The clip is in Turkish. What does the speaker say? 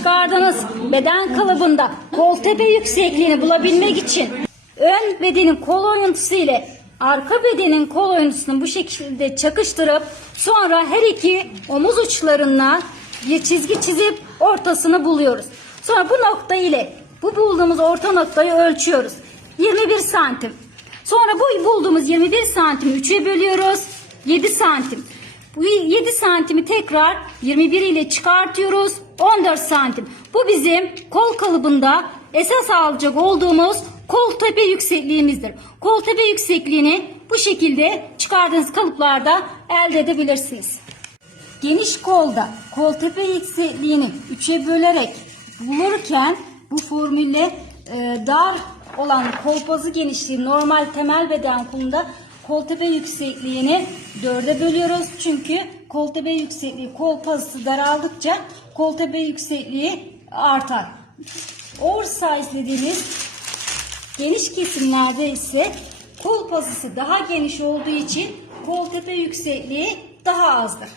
çıkardığınız beden kalıbında kol tepe yüksekliğini bulabilmek için ön bedenin kol oyuntusu ile arka bedenin kol oyuntusunu bu şekilde çakıştırıp sonra her iki omuz uçlarına bir çizgi çizip ortasını buluyoruz. Sonra bu nokta ile bu bulduğumuz orta noktayı ölçüyoruz. 21 santim. Sonra bu bulduğumuz 21 santimi 3'e bölüyoruz. 7 santim. Bu 7 santimi tekrar 21 ile çıkartıyoruz. 14 santim. Bu bizim kol kalıbında esas alacak olduğumuz kol tepe yüksekliğimizdir. Kol tepe yüksekliğini bu şekilde çıkardığınız kalıplarda elde edebilirsiniz. Geniş kolda kol tepe yüksekliğini 3'e bölerek bulurken bu formülle e, dar olan kolpazı genişliği normal temel beden kolunda kol tepe yüksekliğini 4'e bölüyoruz. Çünkü kol tepe yüksekliği kolpazısı daraldıkça kol tepe yüksekliği artar. Oversize dediğimiz Geniş kesimlerde ise kol pazısı daha geniş olduğu için kol tepe yüksekliği daha azdır.